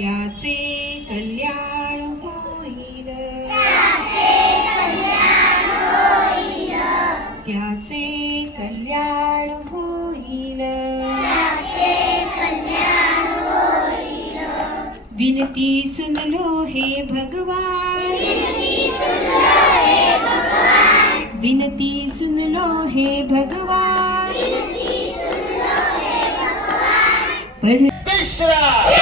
त्याचे कल्याण होईल, त्याचे कल्याण होईल, विनती सुन लो हे भगवान, विनती सुन लो हे भगवान, तिसरा